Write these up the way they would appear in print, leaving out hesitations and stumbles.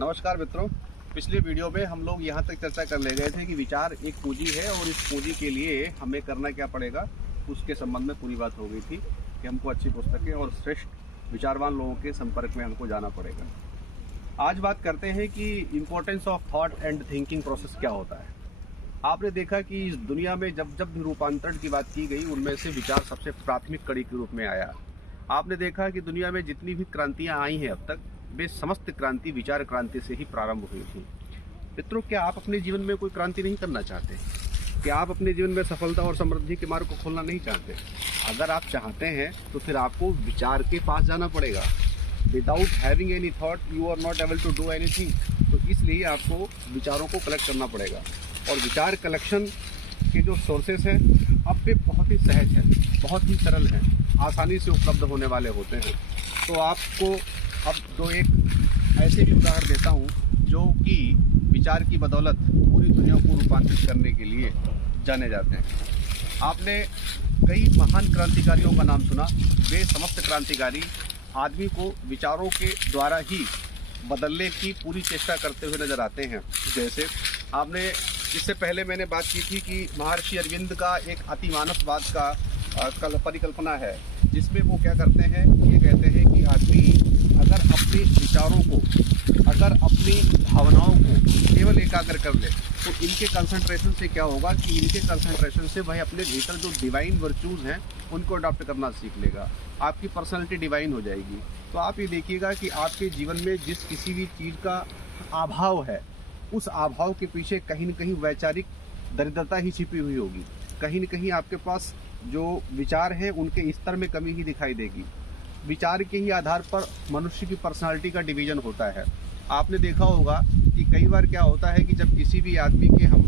नमस्कार मित्रों। पिछले वीडियो में हम लोग यहाँ तक चर्चा कर ले गए थे कि विचार एक पूंजी है और इस पूंजी के लिए हमें करना क्या पड़ेगा, उसके संबंध में पूरी बात हो गई थी कि हमको अच्छी पुस्तकें और श्रेष्ठ विचारवान लोगों के संपर्क में हमको जाना पड़ेगा। आज बात करते हैं कि importance of thought and thinking process क्या होता है। आपने देखा कि इस दुनिया में जब जब भी रूपांतरण की बात की गई, उनमें से विचार सबसे प्राथमिक कड़ी के रूप में आया। आपने देखा कि दुनिया में जितनी भी क्रांतियाँ आई हैं अब तक, वे समस्त क्रांति विचार क्रांति से ही प्रारंभ हुई थी। मित्रों, क्या आप अपने जीवन में कोई क्रांति नहीं करना चाहते? क्या आप अपने जीवन में सफलता और समृद्धि के मार्ग को खोलना नहीं चाहते? अगर आप चाहते हैं तो फिर आपको विचार के पास जाना पड़ेगा। Without having any thought you are not able to do anything. तो इसलिए आपको विचारों को कलेक्ट करना पड़ेगा। और विचार कलेक्शन के जो सोर्सेस हैं अब वे बहुत ही सहज हैं, बहुत ही सरल हैं, आसानी से उपलब्ध होने वाले होते हैं। तो आपको अब एक ऐसे भी उदाहरण देता हूँ जो कि विचार की बदौलत पूरी दुनिया को रूपांतरित करने के लिए जाने जाते हैं। आपने कई महान क्रांतिकारियों का नाम सुना। वे समस्त क्रांतिकारी आदमी को विचारों के द्वारा ही बदलने की पूरी चेष्टा करते हुए नजर आते हैं। जैसे आपने इससे पहले मैंने बात की थी कि महर्षि अरविंद का एक अतिमानसवाद का परिकल्पना है, जिसमें वो क्या करते हैं, ये कहते हैं कि आदमी अगर अपने विचारों को, अगर अपनी भावनाओं को केवल एकाग्र कर ले तो इनके कंसंट्रेशन से क्या होगा कि इनके कंसंट्रेशन से वह अपने भीतर जो डिवाइन वर्चूज़ हैं उनको अडॉप्ट करना सीख लेगा। आपकी पर्सनैलिटी डिवाइन हो जाएगी। तो आप ये देखिएगा कि आपके जीवन में जिस किसी भी चीज़ का अभाव है, उस अभाव के पीछे कहीं न कहीं वैचारिक दरिद्रता ही छिपी हुई होगी। कहीं न कहीं आपके पास जो विचार हैं उनके स्तर में कमी ही दिखाई देगी। विचार के ही आधार पर मनुष्य की पर्सनालिटी का डिवीजन होता है। आपने देखा होगा कि कई बार क्या होता है कि जब किसी भी आदमी के हम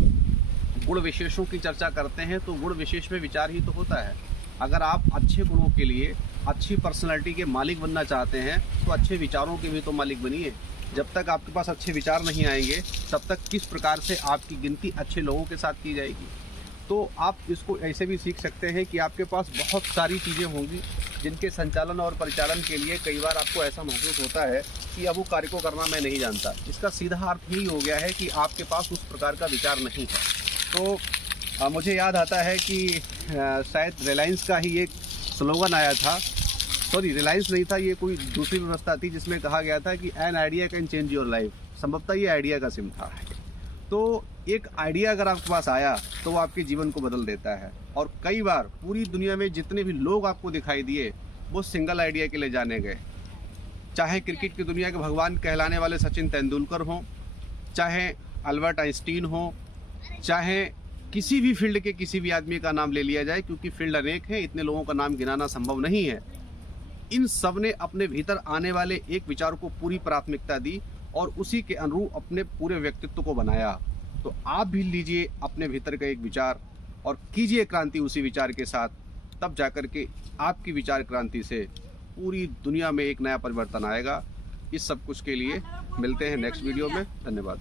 गुण विशेषों की चर्चा करते हैं तो गुण विशेष में विचार ही तो होता है। अगर आप अच्छे गुणों के लिए, अच्छी पर्सनालिटी के मालिक बनना चाहते हैं तो अच्छे विचारों के भी तो मालिक बनिए। जब तक आपके पास अच्छे विचार नहीं आएंगे तब तक किस प्रकार से आपकी गिनती अच्छे लोगों के साथ की जाएगी। तो आप इसको ऐसे भी सीख सकते हैं कि आपके पास बहुत सारी चीज़ें होंगी जिनके संचालन और परिचालन के लिए कई बार आपको ऐसा महसूस होता है कि अब वो कार्य को करना मैं नहीं जानता। इसका सीधा अर्थ यही हो गया है कि आपके पास उस प्रकार का विचार नहीं है। तो मुझे याद आता है कि शायद रिलायंस का ही एक स्लोगन आया था, सॉरी रिलायंस नहीं था, ये कोई दूसरी व्यवस्था थी जिसमें कहा गया था कि an idea can change your life. संभवतः ये आइडिया का सिम था। तो एक आइडिया अगर आपके पास आया तो वो आपके जीवन को बदल देता है। और कई बार पूरी दुनिया में जितने भी लोग आपको दिखाई दिए वो सिंगल आइडिया के लिए जाने गए। चाहे क्रिकेट की दुनिया के भगवान कहलाने वाले सचिन तेंदुलकर हों, चाहे अल्बर्ट आइंस्टीन हो, चाहे किसी भी फील्ड के किसी भी आदमी का नाम ले लिया जाए, क्योंकि फील्ड अनेक हैं, इतने लोगों का नाम गिनाना संभव नहीं है। इन सब ने अपने भीतर आने वाले एक विचार को पूरी प्राथमिकता दी और उसी के अनुरूप अपने पूरे व्यक्तित्व को बनाया। तो आप भी लीजिए अपने भीतर का एक विचार और कीजिए क्रांति उसी विचार के साथ। तब जाकर के आपकी विचार क्रांति से पूरी दुनिया में एक नया परिवर्तन आएगा। इस सब कुछ के लिए मिलते हैं नेक्स्ट वीडियो में। धन्यवाद।